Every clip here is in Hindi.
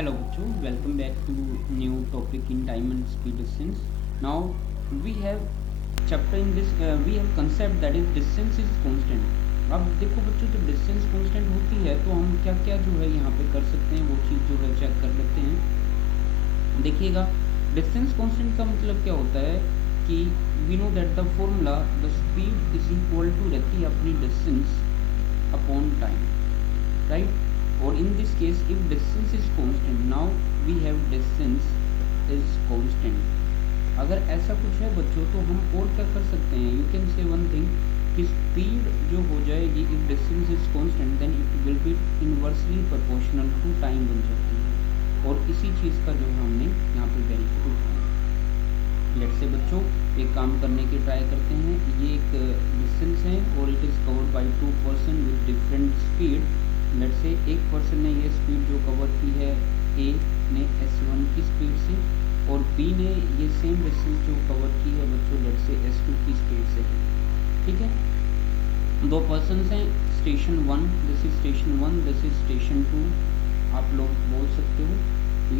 Hello bachcho, welcome back to new topic in time and speed distance. Now we have chapter in this we have concept that is distance is constant. अब देखो बच्चों जब डिस्टेंस कांस्टेंट होती है तो हम क्या क्या जो है यहाँ पे कर सकते हैं वो चीज़ जो है चेक कर लेते हैं। देखिएगा डिस्टेंस कांस्टेंट का मतलब क्या होता है कि we know that the formula the speed is equal to रहती है अपनी डिस्टेंस अपॉन टाइम, राइट। और in this case if distance is constant, now we have distance is constant. अगर ऐसा कुछ है बच्चों तो हम और क्या कर सकते हैं, you can say one thing कि स्पीड जो हो जाएगी if distance is constant then it will be inversely proportional to time बन जाती है। और इसी चीज़ का जो है हमने यहाँ पे बेनिफिट उठाया। लेट से बच्चों एक काम करने की ट्राई करते हैं। ये एक डिस्टेंस है और it is covered by two person with different speed. Let say एक पर्सन ने ये स्पीड जो कवर की है ए ने s1 की स्पीड से और बी ने ये सेम डिस्टेंस जो कवर की है बच्चों लेट से s2 की स्पीड से है। ठीक है, दो पर्सन हैं, station 1 this is station 1, this is station 2, आप लोग बोल सकते हो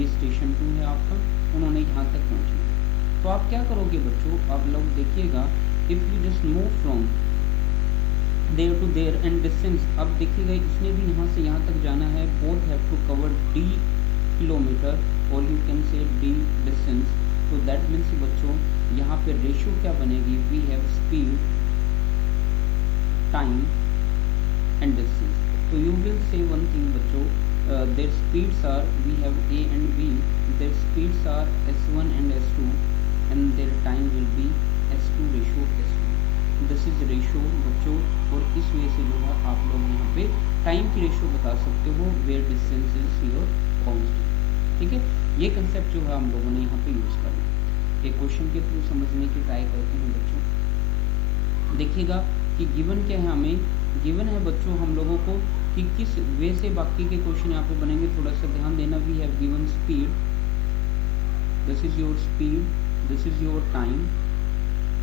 ये स्टेशन 2 है आपका, उन्होंने यहाँ तक पहुँचना। तो आप क्या करोगे बच्चों, आप लोग देखिएगा if you just move from there to there and distance, अब देखिएगा इसने भी यहाँ से यहाँ तक जाना है, both have to cover d kilometre और you can say d distance. तो दैट मीन्स बच्चों यहाँ पे रेशियो क्या बनेगी, we have speed time and distance. तो you will say one thing बच्चों, their speeds are we have a and b, their speeds are s1 and s2 and their time will be s2 ratio s1, this is ratio बच्चों। और इस वजह से जो है आप लोग यहाँ पे टाइम की रेशियो बता सकते हो where distance is your constant। ठीक है, ये कंसेप्ट जो है हम लोगों ने यहाँ पे यूज करना। एक क्वेश्चन के थ्रू समझने की ट्राई करते हैं बच्चों। देखिएगा कि गिवन क्या है, हमें गिवन है बच्चों हम लोगों को कि किस वे से बाकी के क्वेश्चन यहाँ पे बनेंगे, थोड़ा सा ध्यान देना। We have given speed, this is your speed, this is your time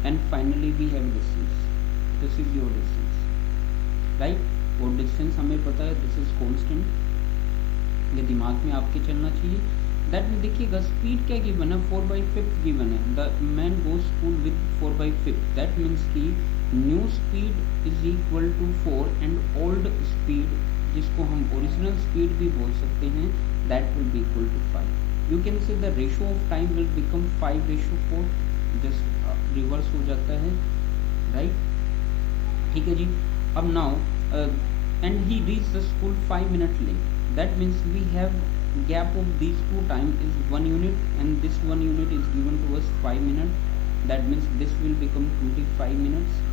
and finally we have distance, this is your distance, right. और डिस्टेंस हमें पता है दिस इज कांस्टेंट, ये दिमाग में आपके चलना चाहिए। दैट में देखिएगा स्पीड क्या गिवन है, 4/5 गिवन है, the man goes school with 4/5, that means की new speed is equal to 4 and old speed जिसको हम ओरिजिनल स्पीड भी बोल सकते हैं that will be equal to 5। You can say the ratio of time will become 5/4, just reverse हो जाता है, राइट। ठीक है जी। अब now and he reach the school 5 minute late, that means we have gap of these two time is 1 unit and this 1 unit is given to us 5 minutes, that means this will become 25 minutes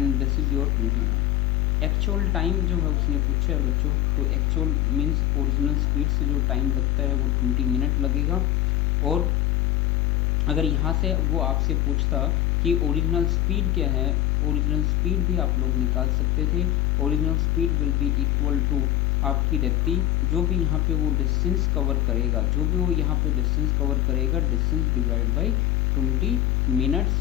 and this is your 20 minutes। Actual time जो है उसने पूछा है बच्चों, तो एक्चुअल मीन्स ओरिजिनल स्पीड से जो टाइम लगता है वो 20 मिनट लगेगा। और अगर यहाँ से वो आपसे पूछता कि ओरिजिनल स्पीड क्या है, ओरिजिनल स्पीड भी आप लोग निकाल सकते थे। Original speed will be equal to आपकी रहती जो भी यहाँ पे वो डिस्टेंस कवर करेगा, जो भी वो यहाँ पे डिस्टेंस कवर करेगा, डिस्टेंस डिवाइड बाई 20 मिनट्स,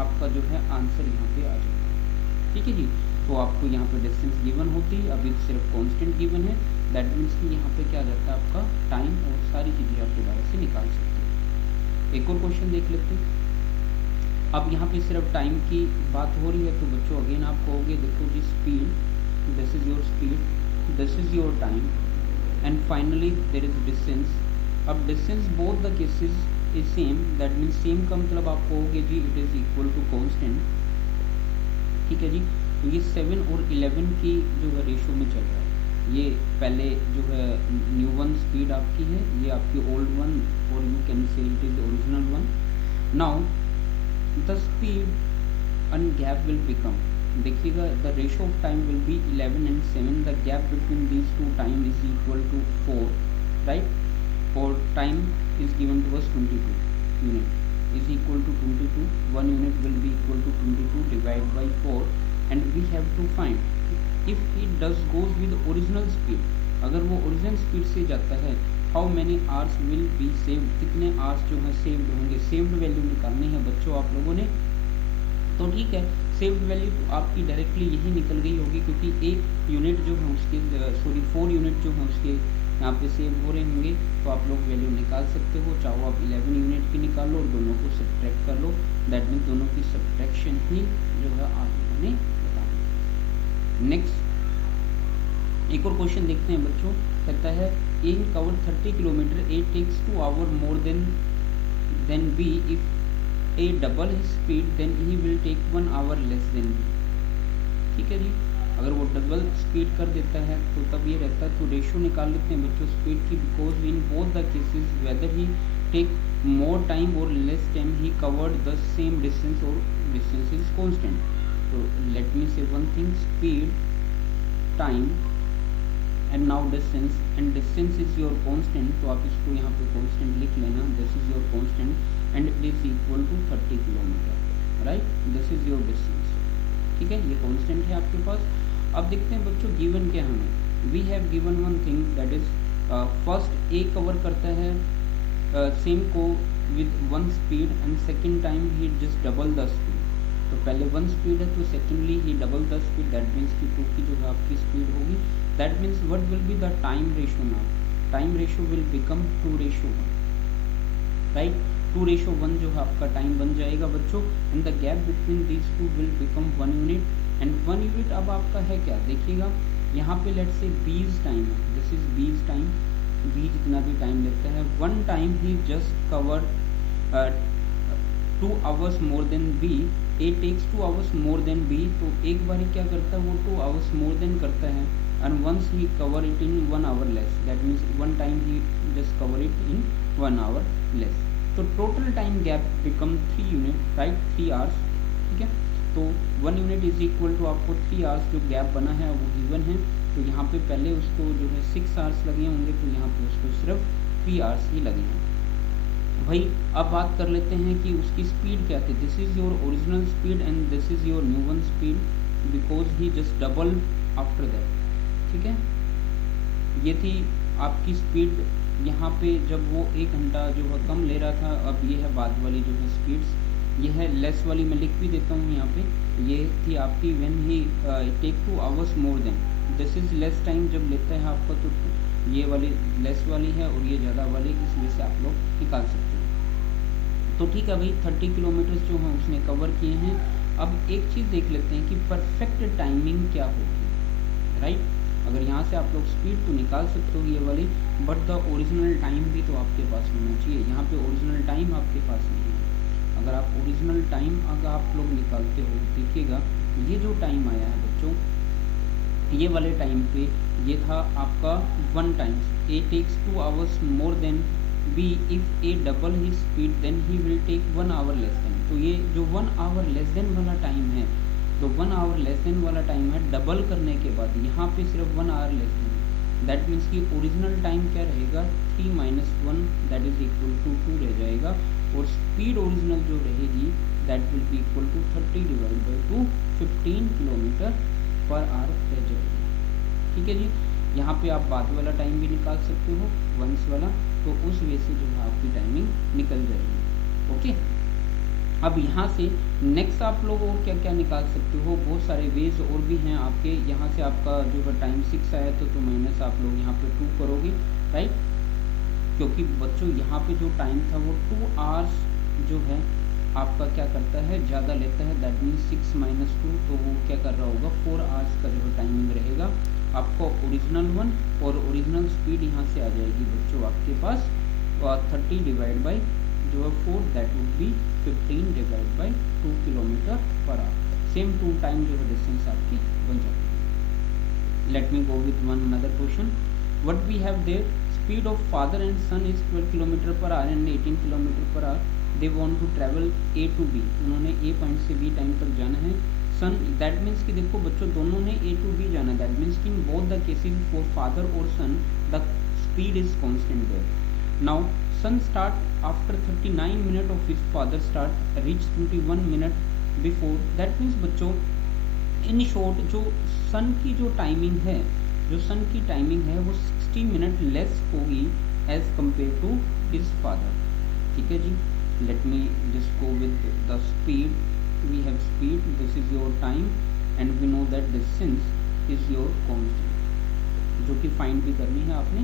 आपका जो है आंसर यहाँ पे आ जाएगा। ठीक है जी। तो आपको यहाँ पे डिस्टेंस गिवन होती, अभी सिर्फ कांस्टेंट गिवन है, दैट मीन्स कि यहाँ पे क्या रहता है आपका टाइम और सारी चीज़ें आप दोबारा से निकाल सकते हैं। एक और क्वेश्चन देख लेते हैं। अब यहाँ पे सिर्फ टाइम की बात हो रही है, तो बच्चों अगेन आप कहोगे देखो जी speed, this is your speed, this is your time and finally there is distance। अब distance both the cases is same, that means same का मतलब आप कहोगे जी it is equal to constant। ठीक है जी। तो ये 7 और 11 की जो है रेशियो में चल रहा है, ये पहले जो है न्यू वन स्पीड आपकी है, ये आपकी ओल्ड वन और you can say it is original one. Now the speed and gap will become, देखिएगा the ratio of time will be 11 and 7, the gap between these two time is equal to 4, right. और time is given to us 22 unit is equal to 22, 1 unit will be equal to 22 divide by 4 and we have to find if it does goes with original speed, अगर वो ओरिजिनल स्पीड से जाता है how many hours will be saved, कितने आवर्स जो है सेव्ड होंगे। सेव्ड वैल्यू निकालनी है बच्चों आप लोगों ने, तो ठीक है सेव्ड वैल्यू तो आपकी डायरेक्टली यही निकल गई होगी, क्योंकि एक यूनिट जो है उसके 4 यूनिट जो है उसके यहाँ पे सेव हो रहे होंगे, तो आप लोग वैल्यू निकाल सकते हो, चाहो आप 11 यूनिट की निकालो और दोनों को सब्ट्रैक्ट कर लो। दैट मीन्स दोनों की सब्ट्रैक्शन ही जो है आप लोगों ने बताना। नेक्स्ट एक और क्वेश्चन देखते हैं बच्चों, कहता है A cover 30 kilometre, A takes 2 hour more than B, if A double his speed then he will take 1 hour less than B. ठीक है जी, अगर वो डबल स्पीड कर देता है तो तब ये रहता है, तो रेशो निकाल लेते हैं बच्चों स्पीड की, because in both the cases whether he take more time और less time he covered the same distance और डिस्टेंस इज कांस्टेंट। तो let me say one thing, speed, time and now distance, and distance is your constant, तो आप इसको यहाँ पे कांस्टेंट लिख लेना, this is your constant and it is equal to 30 kilometre, right, this is your distance. ठीक है, ये कांस्टेंट है आपके पास। अब देखते हैं बच्चों गिवन क्या हमें, we have given one thing that is first A cover करता है सेम को with 1 speed and second time he just double the speed. तो पहले 1 स्पीड है तो secondly he double the speed, that means कि 2 की जो है आपकी स्पीड होगी। That means what will be the time ratio now, time ratio will become 2:1, right, 2:1 जो है आपका टाइम बन जाएगा बच्चों, and the gap between these two will become 1 unit, and 1 unit अब आपका है क्या, देखिएगा यहाँ पे लेट से बीज टाइम है, this is B's time, B जितना भी टाइम लेता है, 1 time he just cover 2 hours more than B, A takes 2 hours more than B, तो एक बार क्या करता है वो 2 आवर्स मोर देन करता है, and once he cover it in 1 hour less, that means 1 time he just cover it in 1 hour less. तो total time gap become 3 unit, right, 3 hours. ठीक है, तो 1 यूनिट इज इक्वल टू आपको 3 आवर्स जो गैप बना है वो गिवन है, तो यहाँ पे पहले उसको जो है 6 आवर्स लगे होंगे, तो यहाँ पे उसको सिर्फ 3 आवर्स ही लगे हैं। भाई अब बात कर लेते हैं कि उसकी स्पीड क्या थी, this is your original speed and this is your new one speed, because he just double after that. ठीक है, ये थी आपकी स्पीड यहाँ पे जब वो 1 घंटा जो है कम ले रहा था, अब ये है बाद वाली जो है स्पीड्स, ये है लेस वाली, मैं लिख भी देता हूँ यहाँ पे, ये थी आपकी when he take 2 hours more than, this is less time जब लेता है आपका, तो ये वाली लेस वाली है और ये ज़्यादा वाली, इसमें से आप लोग निकाल सकते हैं। तो ठीक है भाई, 30 किलोमीटर जो हैं उसने कवर किए हैं। अब एक चीज़ देख लेते हैं कि परफेक्ट टाइमिंग क्या होगी, राइट, अगर यहाँ से आप लोग स्पीड तो निकाल सकते हो ये वाली, बट द ओरिजिनल टाइम भी तो आपके पास होना चाहिए, यहाँ पे ओरिजिनल टाइम आपके पास नहीं है। अगर आप ओरिजिनल टाइम अगर आप लोग निकालते हो, देखिएगा ये जो टाइम आया है बच्चों, ये वाले टाइम पे ये था आपका 1 times, A takes 2 hours more than B, if A double he speed then he will take 1 hour less than. तो ये जो 1 आवर लेस देन वाला टाइम है, तो 1 आवर लेस देन वाला टाइम है डबल करने के बाद यहाँ पे सिर्फ 1 hour less than, that means कि ओरिजिनल टाइम क्या रहेगा, 3 - 1 दैट इज इक्वल टू 2 रह जाएगा, और स्पीड ओरिजिनल जो रहेगी that will be equal to 30 divide by 2, 15 kilometre per hour रह जाएगी। ठीक है जी, यहाँ पे आप बाद वाला टाइम भी निकाल सकते हो, वंस वाला, तो उस वे से जो है आपकी टाइमिंग निकल जाएगी। ओके, अब यहाँ से नेक्स्ट आप लोग और क्या क्या निकाल सकते हो, बहुत सारे वेज और भी हैं आपके। यहाँ से आपका जो है टाइम 6 आया तो माइनस आप लोग यहाँ पे 2 करोगे, राइट, क्योंकि बच्चों यहाँ पे जो टाइम था वो 2 आवर्स जो है आपका क्या करता है, ज़्यादा लेता है, दैट मीन्स 6 - 2, तो वो क्या कर रहा होगा, 4 आवर्स का जो है टाइमिंग रहेगा आपका ओरिजिनल वन, और ओरिजिनल स्पीड यहाँ से आ जाएगी बच्चों आपके पास 30 डिवाइड बाई जो है 4, that would be 15 divide by 2 kilometre per hour. Same 2 time जो है डिस्टेंस आपकी बन जाती है। Let me go with one another question, what we have there, speed of father and son is 12 kilometre per hour and 18 kilometre per hour, they want to travel A to B, उन्होंने ए पॉइंट से बी टाइम तक जाना है। सन, दैट मीन्स कि देखो बच्चों दोनों ने ए टू बी जाना, दैट मीन्स कि in both the cases for father और son the speed is constant there. Now son start after 39 minute of his father start, reach 21 minute before, that means बच्चों इन शॉर्ट जो सन की जो टाइमिंग है, जो सन की टाइमिंग है वो 60 मिनट लेस होगी as compare to his father. ठीक है जी, let me just go with the speed, we have speed, this is your time and we know that distance is your constant, जो कि फाइंड भी करनी है आपने।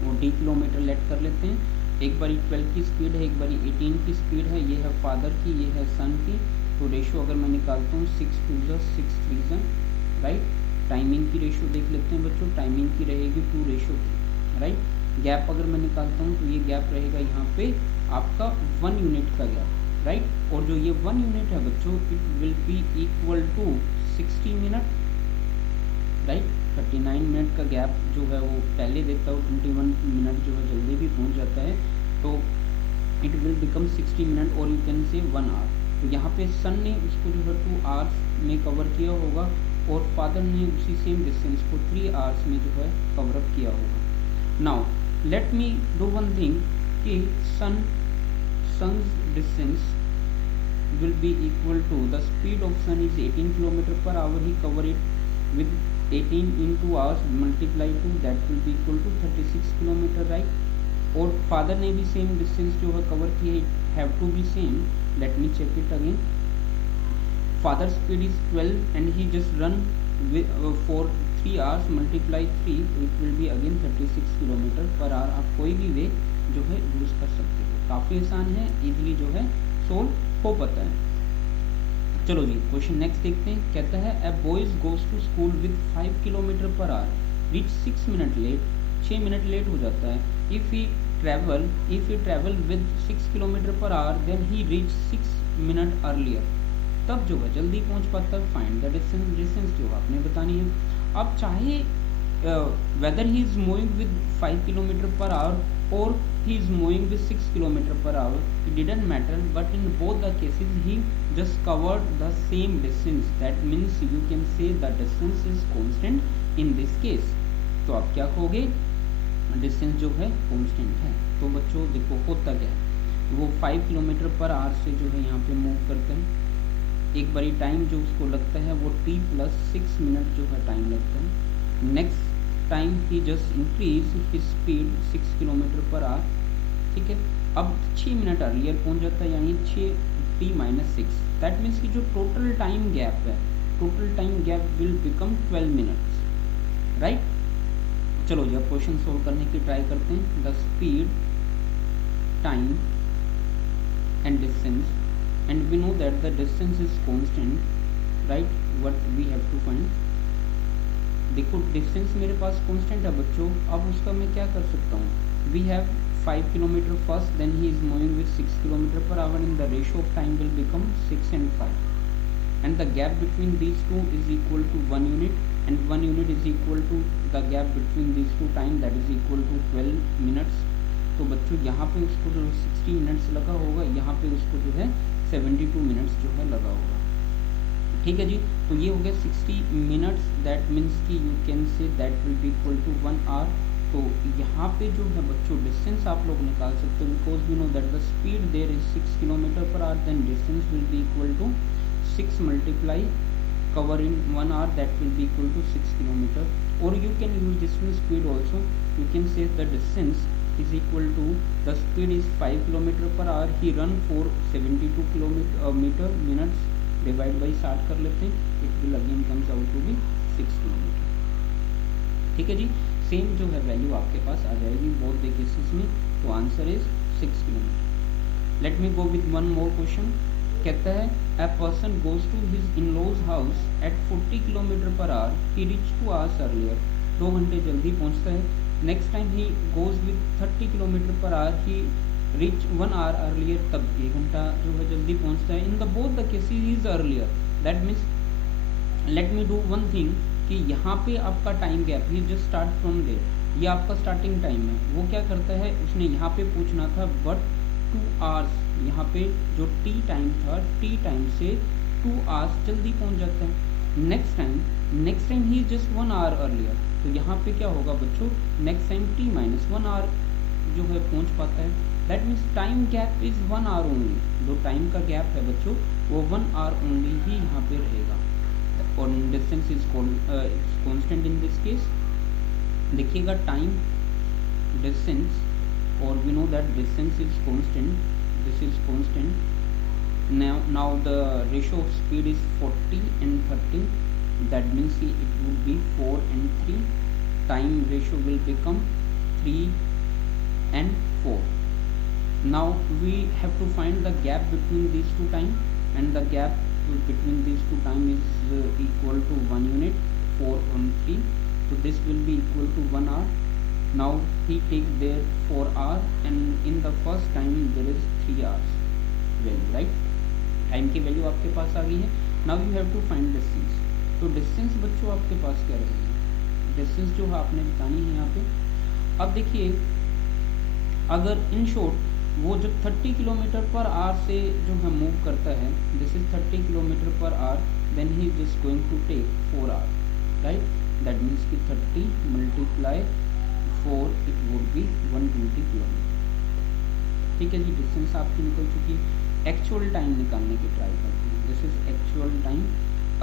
वो डी किलोमीटर लेट कर लेते हैं। एक बारी 12 की स्पीड है, एक बारी 18 की स्पीड है, ये है फादर की, ये है सन की। तो रेशो अगर मैं निकालता हूँ 6 2 6 3 राइट। टाइमिंग की रेशो देख लेते हैं बच्चों, टाइमिंग की रहेगी 2:3 राइट। गैप अगर मैं निकालता हूँ तो ये गैप रहेगा यहाँ पे आपका 1 यूनिट का गैप राइट। और जो ये 1 यूनिट है बच्चों, it will be equal to 60 minute right. 39 minute का गैप जो है वो पहले देता है, 21 मिनट जो है जल्दी भी पहुंच जाता है, तो इट विल बिकम 60 मिनट और यू कैन से 1 आवर। तो यहाँ पे सन ने उसको जो है 2 आवर्स में कवर किया होगा और फादर ने उसी सेम डिस्टेंस को 3 आवर्स में जो है कवर अप किया होगा। Now let me do one thing कि sun's distance will be equal to the speed of sun is 18 km per hour, he cover it with 18 into hours multiply to that will be equal to 36 km right। और फादर ने भी सेम डिस्टेंस जो है कवर किया है, have to be same. Let me check it again. Father speed is 12 and he just run for 3 hours multiply 3 तो it will be again 36 kilometre per hour. आप कोई भी वे जो है यूज कर सकते हो, काफ़ी आसान है, इजीली जो है सोल्व हो पाता है। चलो जी क्वेश्चन नेक्स्ट देखते हैं। कहता है a boys goes to school with 5 kilometre per hour reach 6 minute late, 6 minute late हो जाता है। If he travel with 6 kilometre per hour then he reach 6 minute earlier, तब जो है जल्दी पहुंच पाता है। फाइंड द डिस्टेंस जो आपने बतानी है। अब चाहे weather he is moving with 5 kilometre per our और he is moving with 6 km per hour, it didn't matter, but in both the cases he just covered the same distance, that means you can say the distance is constant in this case। तो आप क्या कहोगे, डिस्टेंस जो है कांस्टेंट है। तो बच्चों देखो होता क्या है, वो 5 किलोमीटर पर आवर से जो है यहाँ पे मूव करते हैं। एक बारी टाइम जो उसको लगता है वो t + 6 मिनट जो है टाइम लगता है। Next time he just increase his speed 6 kilometre per hour, ठीक है। अब 6 मिनट अर्लियर पहुंच जाता है, यानी 6t-6, दैट मीन्स कि जो टोटल टाइम गैप है, total time gap will become 12 minutes right. चलो ये क्वेश्चन सोल्व करने की ट्राई करते हैं। The speed, time and distance and we know that the distance is constant right, what we have to find. देखो डिस्टेंस मेरे पास कांस्टेंट है बच्चों, अब उसका मैं क्या कर सकता हूँ। We have 5 kilometre first, then he is moving with 6 kilometre per hour in the ratio of time will become 6 and 5 and the gap between these two is equal to 1 unit and 1 unit is equal to the gap between these two time that is equal to 12 minutes. तो बच्चों यहाँ पे उसको जो 60 मिनट्स लगा होगा, यहाँ पे उसको जो है 72 मिनट्स जो है लगा होगा, ठीक है जी। तो ये हो गया 60 मिनट्स, दैट मीन्स कि you can say that will be equal to 1 hour. तो यहाँ पे जो है बच्चों डिस्टेंस आप लोग निकाल सकते हो, because we know that the speed there is 6 kilometre per hour, then distance will be equal to 6 multiply cover in 1 hour, that will be equal to 6 kilometre. और you can use distance speed also, you can say the distance is equal to the speed is 5 kilometre per hour, he run for 72 kilometre minutes, divide by 60 कर लेते हैं, it will again comes out to be 6 kilometre, ठीक है जी। सेम जो है वैल्यू आपके पास आ जाएगी बोथ द केसेस में। तो answer is 6 kilometre. Let me go with one more question. कहता है a person goes to his in laws house at 40 kilometre per hour, he reach 2 hours earlier, 2 घंटे जल्दी पहुंचता है। Next time he goes with 30 kilometre per hour, he reach 1 hour earlier, तब 1 घंटा जो है जल्दी पहुंचता है। In the both the cases is earlier, that means let me do one thing कि यहाँ पे आपका टाइम गैप, ये जस्ट स्टार्ट फ्रॉम देयर, ये आपका स्टार्टिंग टाइम है। वो क्या करता है, उसने यहाँ पे पूछना था बट 2 आवर्स, यहाँ पे जो टी टाइम था, टी टाइम से 2 आवर्स जल्दी पहुँच जाता है। Next time he just 1 hour earlier, तो यहाँ पे क्या होगा बच्चों, नेक्स्ट टाइम t-1 आवर जो है पहुँच पाता है। That means time gap is 1 hour only, जो टाइम का गैप है बच्चों वो 1 आवर ओनली ही यहाँ पे रहेगा। और distance is constant in this case. देखिएगा टाइम, डिस्टेंस, और we know that distance is constant, this is constant. now the ratio of speed is 40 and 30, that means it would be 4 and 3, time ratio will become 3 and 4. Now we have to find the gap between these two time, and the gap between these two time is equal to 1 unit, 4 on 3, so this will be equal to 1 hour. Now he takes there 4 hour, and in the first time there is 3 hours value, right? Time की वैल्यू आपके पास आ गई है. Now you have to find distance. तो डिस्टेंस बच्चों आपके पास क्या रहेगी, डिस्टेंस जो है आपने बतानी है यहाँ पे. अब देखिए, अगर इन शॉर्ट वो जब 30 किलोमीटर पर आवर से जो है मूव करता है, this is 30 kilometre per hour, then he is just going to take 4 hour, right? That means कि 30 multiply 4 it would be 120 kilometre. ठीक है जी, डिस्टेंस आपकी निकल चुकी है. एक्चुअल टाइम निकालने की ट्राई करते हैं. This is actual time.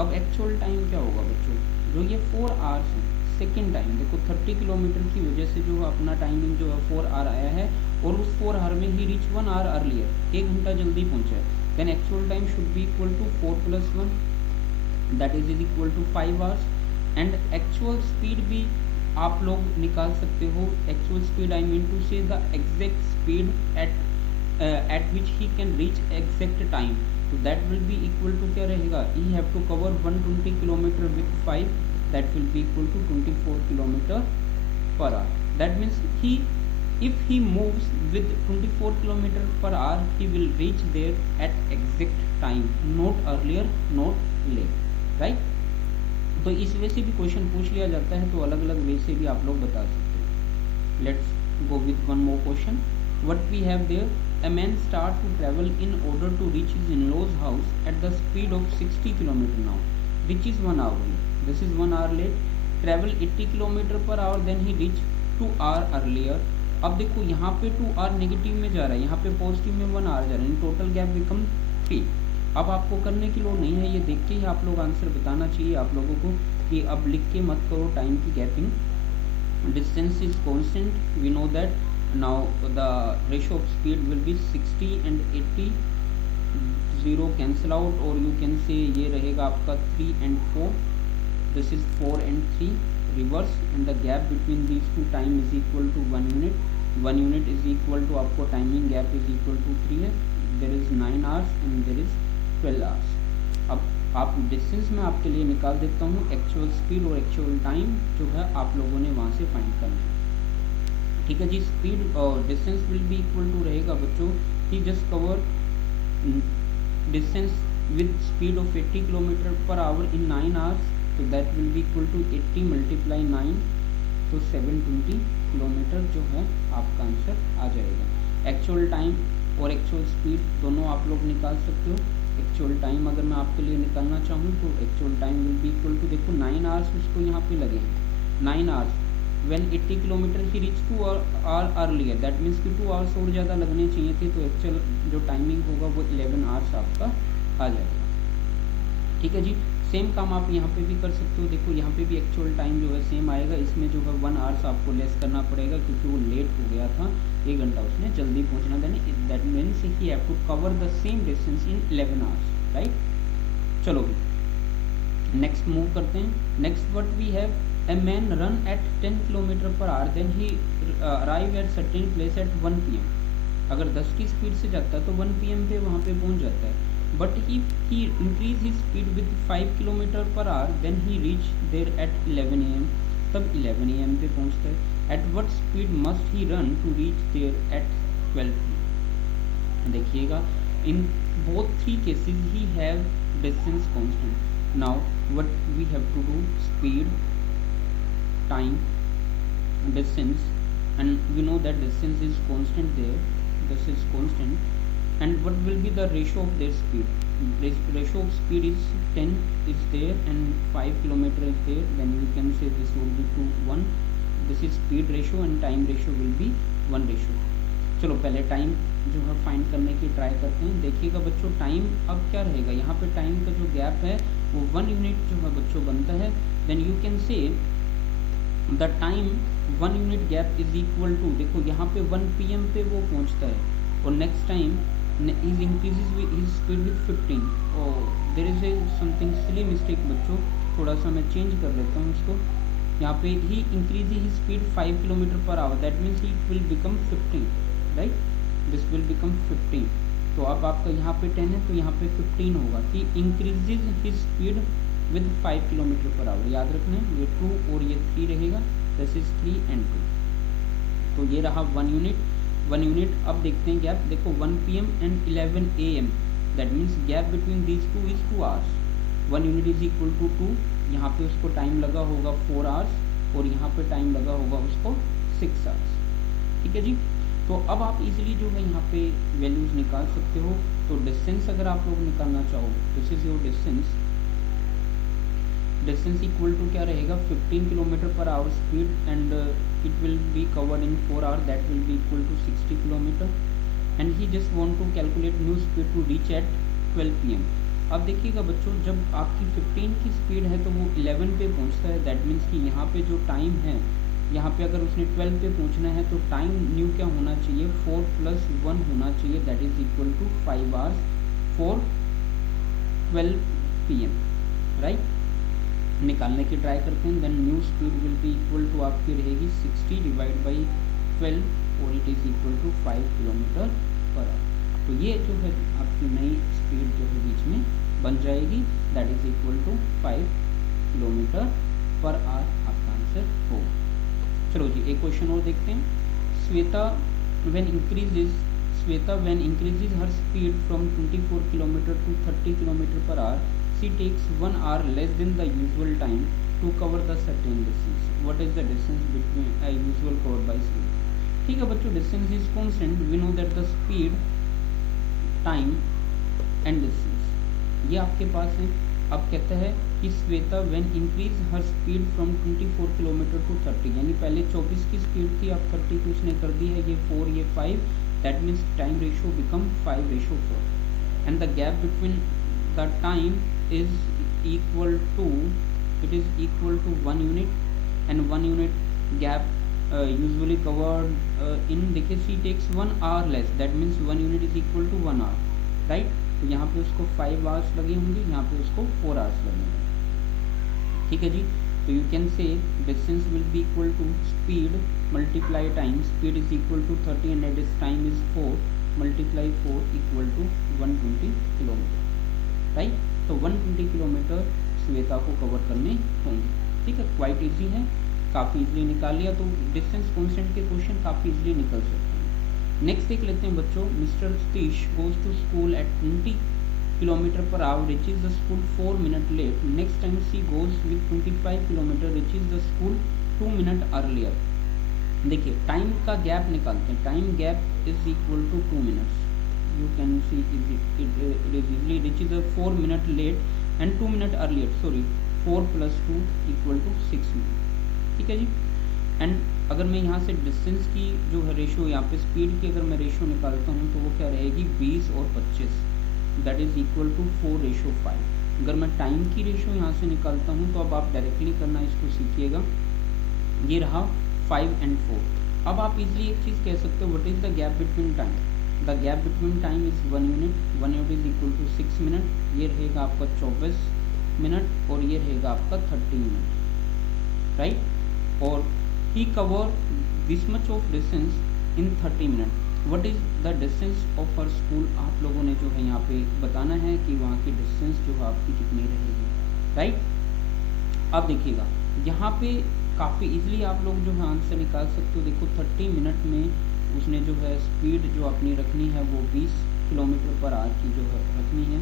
अब एक्चुअल टाइम क्या होगा बच्चों, जो ये 4 आवर्स है, सेकेंड टाइम देखो 30 किलोमीटर की वजह से जो अपना टाइमिंग जो है 4 आवर आया है, और उस 4 आवर में ही रीच 1 आवर अर्लियर, 1 घंटा जल्दी पहुंचा है. Then actual time should be equal to 4 + 1, that is equal to 5 hours. And actual speed भी आप लोग निकाल सकते हो. Actual speed I mean to say the exact speed at which he can reach exact time, so that will be equal to क्या रहेगा, he have to cover 120 kilometer with 5, that will be equal to 24 kilometer per hour. That means if he moves with 24 kilometer per hour, he will reach there at exact time, not earlier, not late, right? तो इस वे से भी क्वेश्चन पूछ लिया जाता है, तो अलग अलग वे से भी आप लोग बता सकते हो. Let's go with one more question. What we have there, a man start to travel in order to reach his in-laws house at the speed of 60 km now, which is 1 hour late. This is 1 hour late. Travel 80 km per hour, then he reach 2 hour earlier. अब देखो यहाँ पे 2 hour नेगेटिव में जा रहा है, यहाँ पे पॉजिटिव में 1 hour जा रहा है, टोटल गैप बिकम 3. अब आपको करने की लोड नहीं है, ये देख के ही आप लोग आंसर बताना चाहिए आप लोगों को कि अब लिख के मत करो टाइम की gapping. Distance is constant, we know that. Now the ratio of speed will be 60 and 80, 0 cancel out, or you can say ये रहेगा आपका 3 and 4, this is 4 and 3 reverse, and the gap between these two time is equal to 1 unit. 1 unit is equal to आपको timing gap is equal to 3 है. there is 9 hours and there is 12 hours. अब आप डिस्टेंस में आपके लिए निकाल देता हूँ, एक्चुअल स्पीड और एक्चुअल टाइम जो है आप लोगों ने वहाँ से फाइंड करना है. ठीक है जी. स्पीड और distance will be equal to रहेगा बच्चों, he just cover distance with speed of 80 kilometre per hour in 9 hours, तो that will be equal to 80 multiply 9, तो 720 किलोमीटर जो है आपका आंसर आ जाएगा. एक्चुअल टाइम और एक्चुअल स्पीड दोनों आप लोग निकाल सकते हो. एक्चुअल टाइम अगर मैं आपके लिए निकालना चाहूँ तो actual time will be equal to, देखो 9 आवर्स उसको यहाँ पे लगे हैं, 9 hours. when 80 kilometre he reach 2 hour earlier, that means कि 2 आवर्स और ज़्यादा लगने चाहिए थे, तो एक्चुअल जो टाइमिंग होगा वो 11 आवर्स आपका आ जाएगा. ठीक है जी. सेम काम आप यहाँ पे भी कर सकते हो. देखो यहाँ पे भी एक्चुअल टाइम जो है सेम आएगा, इसमें जो है 1 आवर्स आपको लेस करना पड़ेगा क्योंकि वो लेट हो गया था, 1 घंटा उसने जल्दी पहुँचना था. That means he have to cover the same distance in 11 hours, right? चलो भी नेक्स्ट मूव करते हैं. Next what we have, a man run at 10 km per hour, then he arrive at certain place at 1 pm. अगर 10 की स्पीड से जाता है तो 1 pm पे वहाँ पे पहुँच जाता है. But if he increase his speed with 5 km per hour, then he reach there at 11 am. तब 11 am पे पहुँचता है. At what speed must he run to reach there at 12 pm? देखिएगा, in both 3 cases he have distance constant. Now what we have to do, speed, time, distance, and we know that distance is constant there, this is constant, and what will be the ratio of their speed? This ratio of speed is 10 is there and 5 kilometer is there, then we can say this would be to 1. this is speed ratio and time ratio will be 1 ratio. चलो पहले टाइम जो है फाइंड करने की ट्राई करते हैं. देखिएगा बच्चों, टाइम अब क्या रहेगा, यहाँ पे टाइम का जो गैप है वो 1 यूनिट जो है बच्चों बनता है. Then you can say the time 1 unit gap is equal to, देखो यहाँ पे 1 pm पे वो पहुँचता है, और next time is increases his speed with 15. और there is a something silly mistake बच्चों, थोड़ा सा मैं चेंज कर लेता हूँ इसको. यहाँ पे he increase he speed 5 kilometre per hour, that means it will become 15, right, this will become 15। तो अब आपका यहाँ पे 10 है तो यहाँ पे 15 होगा कि increases his speed with 5 kilometre per our. याद रखना है ये 2 और ये 3 रहेगा, दिस इज 3 and 2। तो ये रहा 1 यूनिट। अब देखते हैं गैप, देखो 1 PM and 11 AM, that means gap between these two is 2 hours. 1 unit is equal to 2, यहाँ पे उसको टाइम लगा होगा 4 आवर्स और यहाँ पे टाइम लगा होगा उसको 6 आवर्स। ठीक है जी। तो अब आप इजीली जो है यहाँ पे वैल्यूज निकाल सकते हो। तो डिस्टेंस अगर आप लोग निकालना चाहो, this is your distance equal to क्या रहेगा, 15 kilometre per hour speed and it will be covered in 4 hours, that will be equal to 60 kilometer, and he just want to calculate new speed to reach at 12 PM। अब देखिएगा बच्चों, जब आपकी 15 की स्पीड है तो वो 11 पे पहुंचता है, दैट मीन्स कि यहाँ पे जो टाइम है, यहाँ पे अगर उसने 12 पे पहुंचना है तो टाइम न्यू क्या होना चाहिए, 4 + 1 होना चाहिए, that is equal to 5 hours for 12 PM, राइट। निकालने की ट्राई करते हैं। Then new speed will be equal to आपकी रहेगी 60 डिवाइड बाई 12 और it is equal to 5 kilometre per hour. तो ये जो है आपकी नई स्पीड जो है बीच में बन जाएगी, that is equal to 5 kilometre per hour आपका आंसर होगा। चलो जी एक क्वेश्चन और देखते हैं। Shweta when increases her speed from 24 kilometre to 30 kilometre per hour, she takes 1 hour less than the usual time to cover the certain distance. What is the distance between a usual covered by speed? ठीक है बच्चों, distance is constant, we know that the speed, time and distance ये आपके पास है। अब कहता है कि Shweta when increase her speed from 24 kilometre to 30, यानी पहले 24 की स्पीड थी, अब 30 की उसने कर दी है, ये 4 ये 5, that means time ratio become 5:4 and the gap between the time is equal to 1 unit and 1 unit gap usually covered in, देखिए she takes 1 hour less, that means 1 unit is equal to 1 hour, right। तो यहाँ पे उसको 5 hours लगे होंगे, यहाँ पे उसको 4 hours लगे होंगे। ठीक है जी। तो you can say distance will be equal to speed multiply time, speed is equal to 30 and its time is 4 multiply 4 equal to 120 kilometre, right. तो 120 किलोमीटर श्वेता को कवर करने होंगे। ठीक है, क्वाइट इजी है, काफ़ी इजीली निकाल लिया। तो डिस्टेंस कांस्टेंट के क्वेश्चन काफ़ी इजीली निकल सकते हैं। नेक्स्ट देख लेते हैं बच्चों। Mister Satish goes to school at 20 kilometre per hour, reaches the school 4 minute late. Next time she goes with 25 kilometre, reaches the school 2 minute earlier. देखिए टाइम का गैप निकालते हैं। Time gap is equal to 2 minutes. You can see it is easily reaches a 4 minute late and 2 minute earlier, sorry 4 + 2 = 6 minute। ठीक है जी। एंड अगर मैं यहाँ से डिस्टेंस की जो है रेशो, यहाँ पे स्पीड की अगर मैं रेशो निकालता हूँ तो वो क्या रहेगी 20 और 25, दैट इज इक्वल टू 4:5। अगर मैं टाइम की रेशो यहाँ से निकालता हूँ तो अब आप डायरेक्टली करना इसको सीखिएगा। ये रहा 5 and 4। अब आप इजीली एक चीज़ कह सकते हो, what is the gap between time, the gap between time is 1 unit, 1 unit is equal to 6 minute, ये रहेगा आपका 24 मिनट और ये रहेगा आपका 30 मिनट, राइट। और he cover this much of distance in 30 minute. What is the distance of her school, आप लोगों ने जो है यहाँ पे बताना है कि वहाँ की डिस्टेंस जो है आपकी कितनी रहेगी, राइट। अब देखिएगा यहाँ पे काफ़ी इजीली आप लोग जो है आंसर निकाल सकते हो। देखो 30 मिनट में उसने जो है स्पीड जो अपनी रखनी है वो 20 किलोमीटर पर आवर की जो है रखनी है,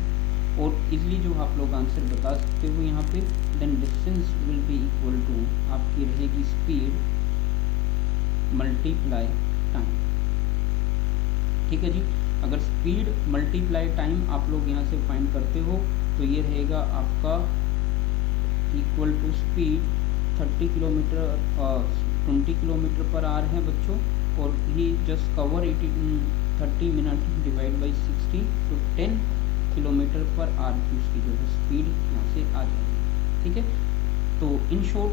और इजीली जो आप लोग आंसर बता सकते हो यहाँ पे। Then distance will be equal to आपकी रहेगी स्पीड मल्टीप्लाई टाइम। ठीक है जी। अगर स्पीड मल्टीप्लाई टाइम आप लोग यहाँ से फाइंड करते हो तो ये रहेगा आपका equal to speed 30 kilometre 20 kilometre per hour है बच्चों, और he just cover it in 30 minute divide by 60 तो 10 किलोमीटर पर आवर की उसकी जो है स्पीड यहाँ से आ जाएगी। ठीक है। तो in short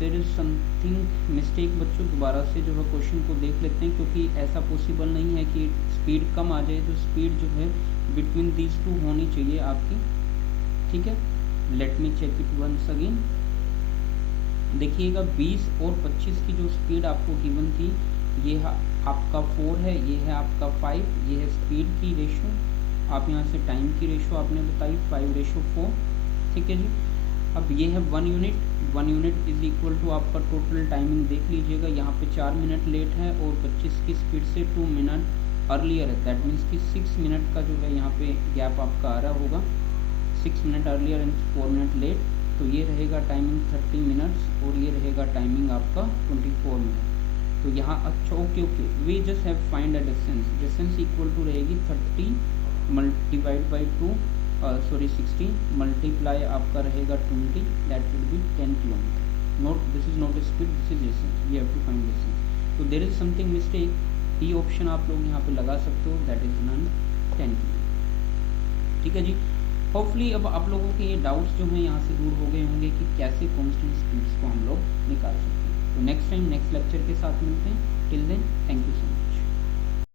there is something mistake बच्चों, दोबारा से जो है क्वेश्चन को देख लेते हैं, क्योंकि ऐसा पॉसिबल नहीं है कि स्पीड कम आ जाए, तो स्पीड जो है बिटवीन दीज 2 होनी चाहिए आपकी। ठीक है, let me check it once again. देखिएगा 20 और 25 की जो स्पीड आपको गिवन थी, ये आपका 4 है, ये है आपका 5, ये है स्पीड की रेशो, आप यहाँ से टाइम की रेशो आपने बताई 5:4, ठीक है जी। अब ये है 1 यूनिट इज इक्वल टू आपका टोटल टाइमिंग देख लीजिएगा, यहाँ पे 4 मिनट लेट है और 25 की स्पीड से 2 मिनट अर्लियर है, दैट मीन्स कि 6 मिनट का जो है यहाँ पे गैप आपका आ रहा होगा, 6 minute earlier and 4 minute late, तो ये रहेगा टाइमिंग 30 मिनट्स और ये रहेगा टाइमिंग आपका 24 मिनट। तो यहाँ अच्छा okay we just have find a distance equal to रहेगी 30 डिवाइड बाई 2 सॉरी 60 मल्टीप्लाई आपका रहेगा 20, that will be 10 kilometre. Note this is not speed, this is distance, we have to find distance. तो there is something mistake, E option आप लोग यहाँ पे लगा सकते हो, दैट इज नन 10 किलोमीटर, ठीक है जी। होपफुली अब आप लोगों के ये डाउट्स जो हैं यहाँ से दूर हो गए होंगे कि कैसे कांस्टेंट स्पीड्स को हम लोग निकाल सकते हैं। तो नेक्स्ट टाइम नेक्स्ट लेक्चर के साथ मिलते हैं, टिल देन